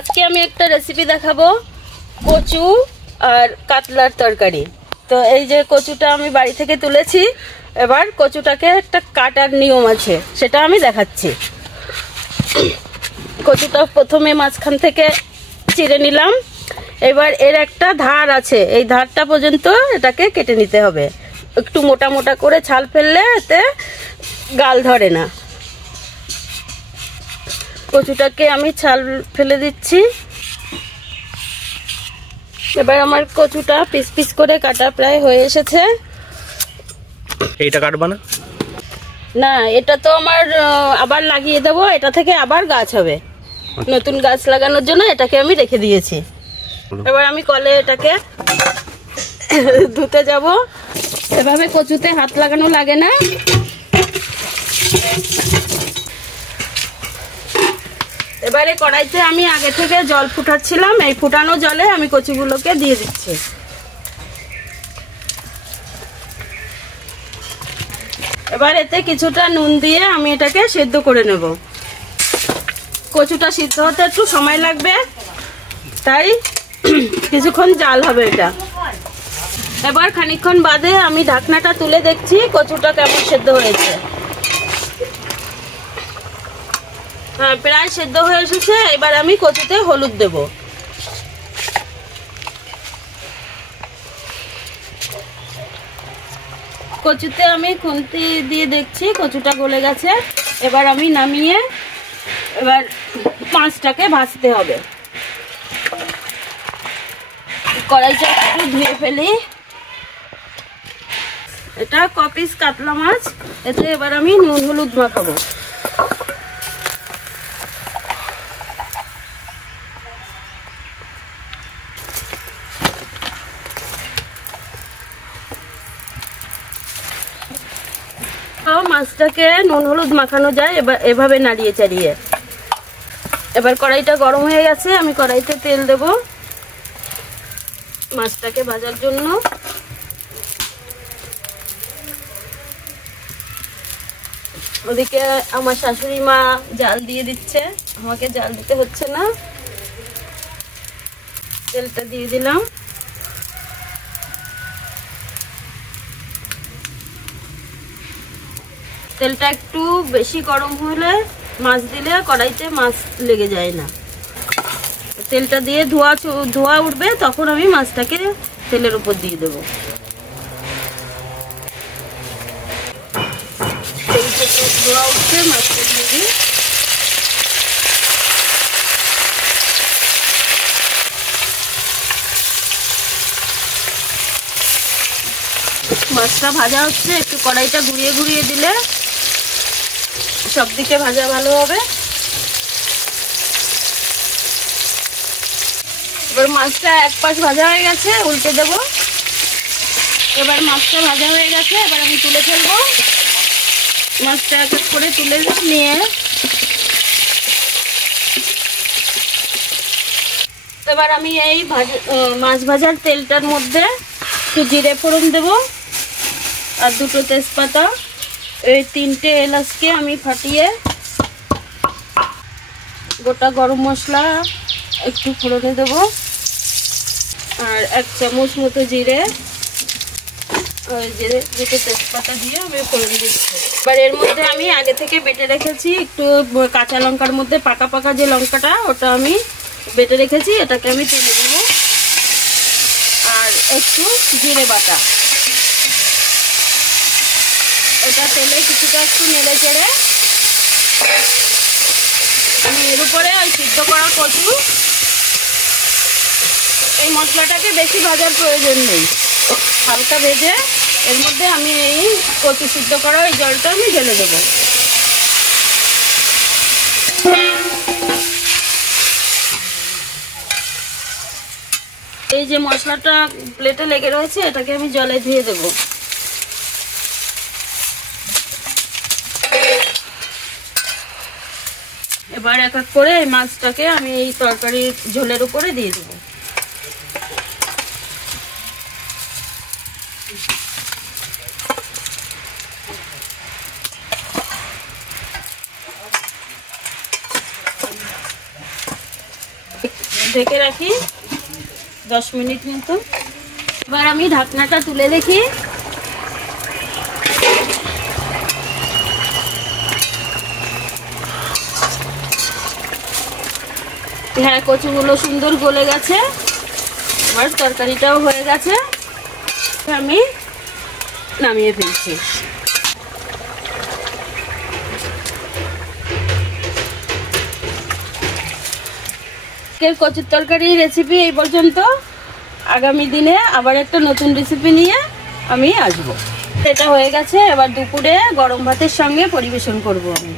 আজকে আমি একটা রেসিপি দেখাবো কচু আর কাতলার তরকারি। তো এই যে কচুটা আমি বাড়ি থেকে তুলেছি, এবার কচুটাকে একটা কাটার নিয়ম আছে, সেটা আমি দেখাচ্ছি। কচুটা প্রথমে মাঝখান থেকে চিড়ে নিলাম, এবার এর একটা ধার আছে, এই ধারটা পর্যন্ত এটাকে কেটে নিতে হবে। একটু মোটা মোটা করে ছাল ফেললে এতে গাল ধরে না। কচুটাকে আমি ছাল ফেলে দিচ্ছি। এবার আমার কচুটা পিস পিস করে কাটা প্রায় হয়ে এসেছে। এইটা কাটবা না? না, এটা তো আমার আবার লাগিয়ে দেবো, এটা থেকে আবার গাছ হবে। নতুন গাছ লাগানোর জন্য এটাকে আমি রেখে দিয়েছি। এবার আমি কলে এটাকে ধুতে যাব। এভাবে কচুতে হাত লাগানো লাগে না। এবারে কড়াইতে আমি আগে থেকে জল ফুটাচ্ছিলাম, এই ফুটানো জলে আমি কচুগুলোকে দিয়ে দিচ্ছি। এবার এতে কিছুটা নুন দিয়ে আমি এটাকে সেদ্ধ করে নেব। কচুটা সিদ্ধ হতে একটু সময় লাগবে, তাই কিছুক্ষণ জাল হবে এটা। এবার খানিকক্ষণ বাদে আমি ঢাকনাটা তুলে দেখছি কচুটা কেমন সেদ্ধ হয়েছে। হ্যাঁ, প্রায় সেদ্ধ হয়ে এসেছে। এবার আমি কচুতে হলুদ দেব। কচুতে আমি খুন্তি দিয়ে দেখছি কচুটা গলে গেছে। এবার আমি নামিয়ে এবার মাছটাকে ভাজতে হবে। কড়াইটা একটু ধুয়ে ফেলি। এটা কপিস কাতলা মাছ, এতে এবার আমি নুন হলুদ মাখাবো। মাছটাকে নুন হলুদ মাখানো যায় এবার এভাবে নাড়িয়ে চাড়িয়ে। এবার কড়াইটা গরম হয়ে গেছে, আমি কড়াইতে তেল দেব মাছটাকে ভাজার জন্য। ওদিকে আমার শাশুড়ি মা জাল দিয়ে দিচ্ছে, আমাকে জাল দিতে হচ্ছে না। তেলটা দিয়ে দিলাম। তেলটা একটু বেশি গরম হলে মাছ দিলে কড়াইতে মাছ লেগে যায় না। তেলটা দিয়ে ধোয়া উঠবে, তখন আমি মাছটাকে তেলের উপর দিয়ে দেব। ধোয়া উঠছে, মাছটা দিয়ে দিই। মাছটা ভাজা হচ্ছে, একটু কড়াইটা ঘুরিয়ে ঘুরিয়ে দিলে সব দিকে ভাজা ভালো হবে। এবার মাছটা এক পাশ ভাজা হয়ে গেছে, উল্টে দেব। এবার মাছটা ভাজা হয়ে গেছে, এবার আমি তুলে ফেলবো। মাছটা এক এক করে তুলে নিয়ে এবার আমি এই মাছ ভাজার তেলটার মধ্যে একটু জিরে ফোড়ন দেব আর দুটো তেজপাতা, এই 3টে এলাচকে আমি ফাটিয়ে, গোটা গরম মশলা একটু ফোড়নে দেব আর 1 চামচ মতো জিরে, দুটো তেজপাতা দিয়ে আমি ফোড়ন দিচ্ছি। এবার এর মধ্যে আমি আগে থেকে বেটে রেখেছি একটু কাঁচা লঙ্কার মধ্যে পাকা পাকা যে লঙ্কাটা, ওটা আমি বেটে রেখেছি, এটাকে আমি তুলে দেব। আর একটু জিরে বাটা, এটা তেলে কিছুটা একটু নেড়ে চেড়ে আমি এর উপরে ওই সিদ্ধ করা কচু, এই মশলাটাকে বেশি ভাজার প্রয়োজন নেই, হালকা ভেজে এর মধ্যে আমি এই কচু সিদ্ধ করা ওই জলটা আমি ঢেলে দেবো। এই যে মশলাটা প্লেটে লেগে রয়েছে, এটাকে আমি জলে ধুয়ে দেবো। এবার এক এক করে এই মাছটাকে আমি এই তরকারির ঝোলের উপরে দিয়ে দেবো। ঢেকে রাখি 10 মিনিট মতো। এবার আমি ঢাকনাটা তুলে দেখি। হ্যাঁ, কচুগুলো সুন্দর গলে গেছে। এবার তরকারিটাও হয়ে গেছে, আমি নামিয়ে ফেলছি। কচুর তরকারি রেসিপি এই পর্যন্ত। আগামী দিনে আবার একটা নতুন রেসিপি নিয়ে আমি আসবো। এটা হয়ে গেছে, এবার দুপুরে গরম ভাতের সঙ্গে পরিবেশন করব আমি।